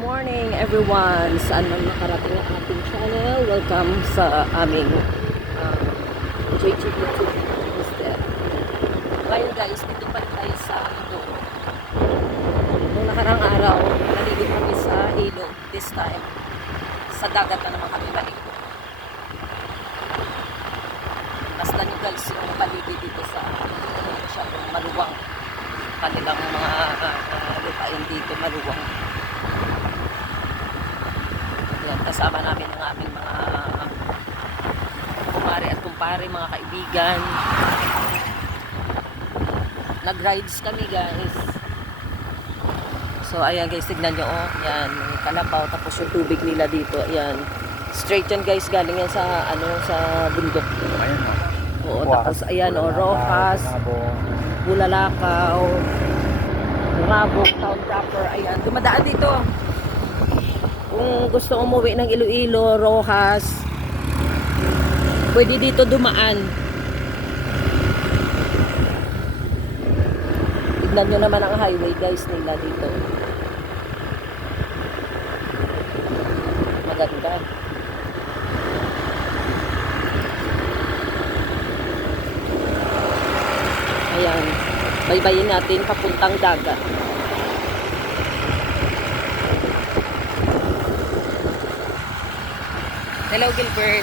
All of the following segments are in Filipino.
Morning everyone! Saan man nakarating ang ating channel, welcome sa aming JG YouTube Mister. Ngayon guys, dito pa tayo sa Ilo. Noong nakarang araw, naligo kami sa Ilo. This time, sa dagat na naman kami baligo. Basta nyo guys, yung paligid dito sa masyadong maluwang. Kanilang mga lupain dito maluwang. Yan, kasama namin ang aming mga kumare at kumpare, mga kaibigan. Nag-rides kami guys. So ayan guys, tignan nyo oh. Yan, kalabaw, tapos yung tubig nila dito. Ayan. Straight yan guys, galing yan sa sa bundok. Ayun o. Oo, tapos ayan o, Rojas, Bulalakaw, Bungabong, Town Proper. Ayan, dumadaan dito. Kung gusto umuwi ng Iloilo, Rojas, pwede dito dumaan. Tignan nyo naman ang highway guys nila dito. Maganda. Ayan, baybayin natin papuntang dagat. Hello Gilbert.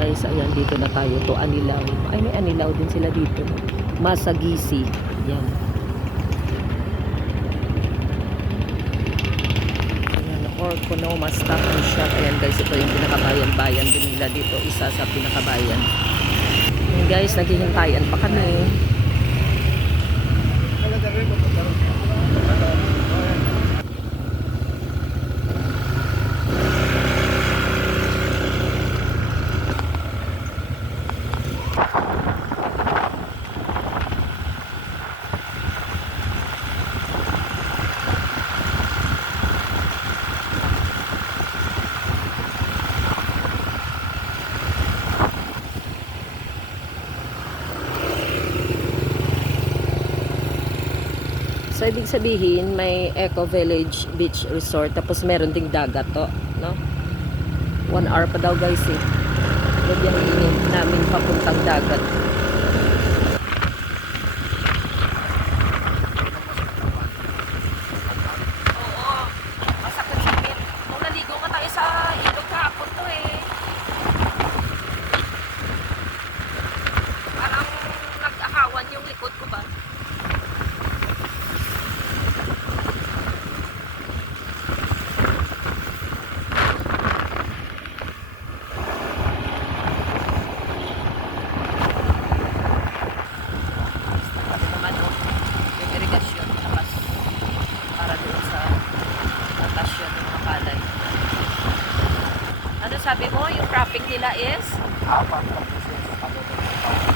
Guys, ayan, dito na tayo to Anilaw. Ay, may Anilaw din sila dito. Masagisi. Yan. Ayan, Orconoma Stop and Shop. Ayan guys, ito yung pinakabayan-bayan din nila dito. Isa sa pinakabayan. Ayan guys, naghihintayan pa kami. So, ibig sabihin, may Eco Village Beach Resort, tapos meron ding dagat to, no? 1 hour pa daw guys eh. Biyahin namin papuntang dagat. Oo, masakit-sakit. Nung naligo ka tayo sa ilog kahapon to eh. Parang nag-ahawan yung likod ko ba? Sabi mo, yung cropping nila is?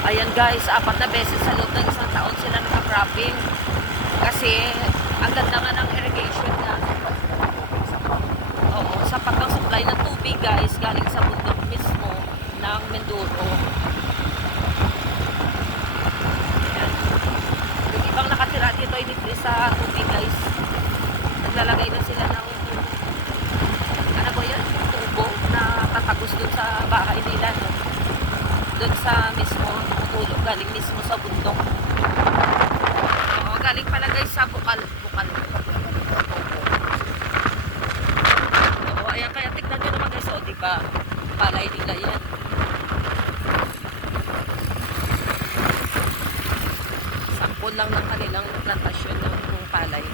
Ayan guys, 4 na beses sa loob ng isang taon sila naka-cropping. Kasi, ang ganda nga ng irrigation niya. Oo, sapat ng supply ng tubig guys, galing sa bundok mismo ng Mindoro. Ayan. Yung ibang nakatira dito ay dito sa tubig guys. Naglalagay na sila ng ano ba yan? Tubo na tatagos dun sa bahay nila, no? Dun sa mismo, tulog, galing mismo sa bundok. Oo, galing pala guys sa bukal. Oo, ayan, kaya tignan nyo naman guys, o, diba? Palay nila yan. plantasyon ng palay.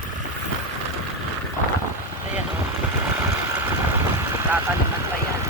Ayan o. Tataliman pa yan.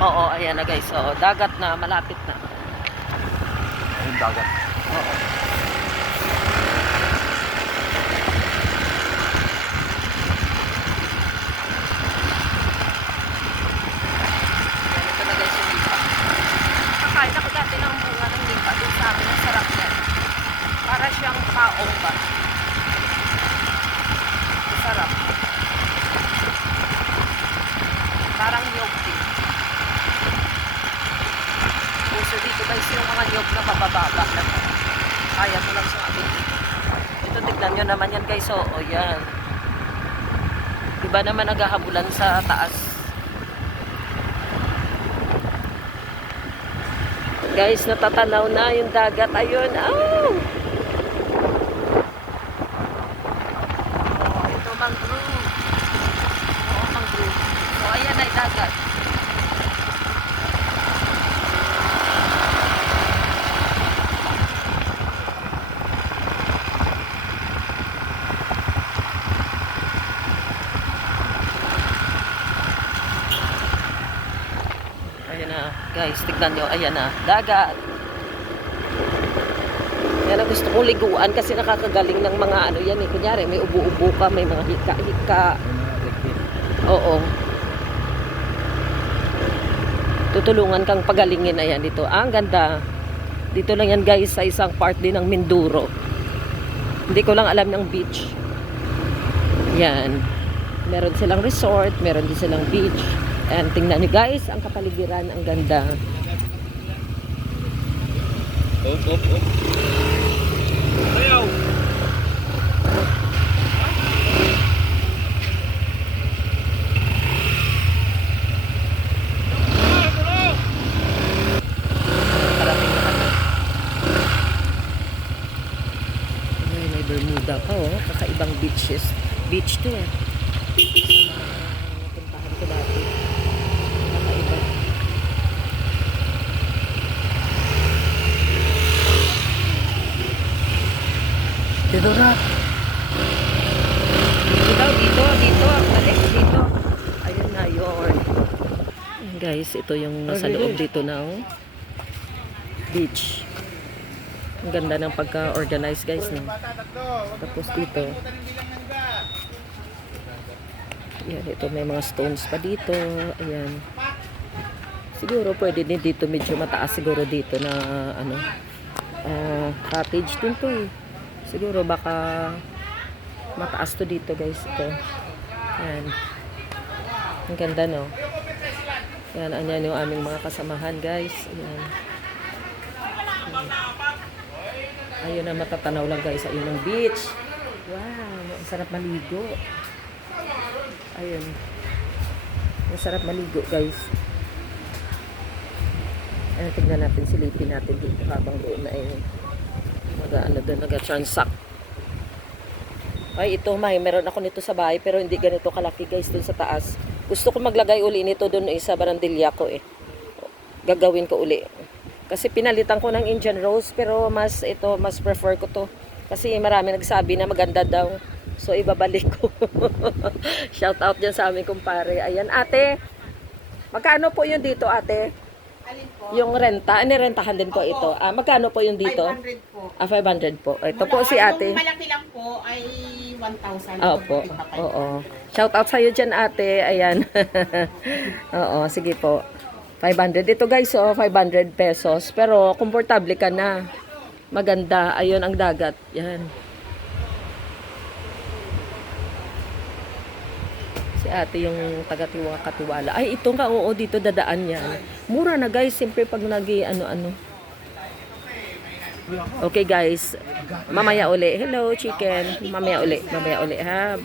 Oo, ayan na guys. Oo, dagat na, malapit na. Ayun, dagat. Oo. Ayan, ito na guys yung lipa. Kakain ako dati ng bunga ng lipa. Doon sa amin, ang sarap yan. Para siyang paong ba? Masarap. Parang nyog din. Puso dito guys yung mga nyog na mabababa lang. Kaya mo lang siyang abin dito. Ito tignan nyo naman yan guys. O yan. Diba naman naghahabulan sa taas. Guys, natatanaw na yung dagat. Ayun. Oh! Ito mangrove. Oo, mangrove. So ayan ay dagat. Ayan na, guys, tignan nyo, ayan na, dagat. Yan ang gusto kong liguan kasi nakakagaling ng mga ano yan eh. Kunyari, may ubo-ubo ka, may mga hika-hika. Oo. Tutulungan kang pagalingin, ayan dito. Ah, ang ganda. Dito lang yan guys, sa isang part din ng Mindoro. Hindi ko lang alam ng beach. Yan. Meron silang resort, meron din silang beach. Ayan, tingnan nyo guys, ang kapaligiran, ang ganda. Op, op, op. Ayaw! Parating na kami. Ay, may Bermuda pa oh. Kakaibang beaches. Beach to eh. Napuntahan ko dati. Kakaiba. Dito na! Dito. Balik, dito. Ayun na yun. Ayan, guys, ito yung nasa loob dito ng beach. Ang ganda ng pagka-organize guys. No? Tapos dito. Ayan, ito may mga stones pa dito. Ayan. Siguro pwede din dito medyo mataas siguro dito na ano cottage din to eh. Siguro baka mataas to dito guys ito. Ayan. Ang ganda no. Ayan, anyan yung aming mga kasamahan guys. Ayan. Ayun na matatanaw lang guys. Ayun ang beach. Wow, ang sarap maligo. Ayun. Ang sarap maligo guys. Ayan, tignan natin, silipin natin dito habang doon na ayun. Nag-transact. Ay, ito meron ako nito sa bahay pero hindi ganito kalaki guys dun sa taas. Gusto ko maglagay uli nito dun sa barandilya ko eh. Gagawin ko uli. Kasi pinalitan ko ng Indian Rose pero mas prefer ko to. Kasi marami nagsabi na maganda daw. So ibabalik ko. Shout out dyan sa aming kumpare. Ayan ate. Magkano po yun dito ate? Alin po? Yung renta, nirentahan din ko ito. Magkano po yung dito? 500 po. 500 po. Ito po si ate. Yung malaki lang po ay 1,000. Opo. Oo. Shout out sa'yo dyan ate. Ayan. Oo, sige po. 500. Ito guys, 500 pesos. Pero komportable ka na. Maganda. Ayun ang dagat. Yan. Si ate yung taga-katiwala. Ay, ito nga, oo, dito dadaan yan. Mura na guys, siyempre pag ano-ano. Okay guys, mamaya uli. Hello chicken. Mamaya uli ha.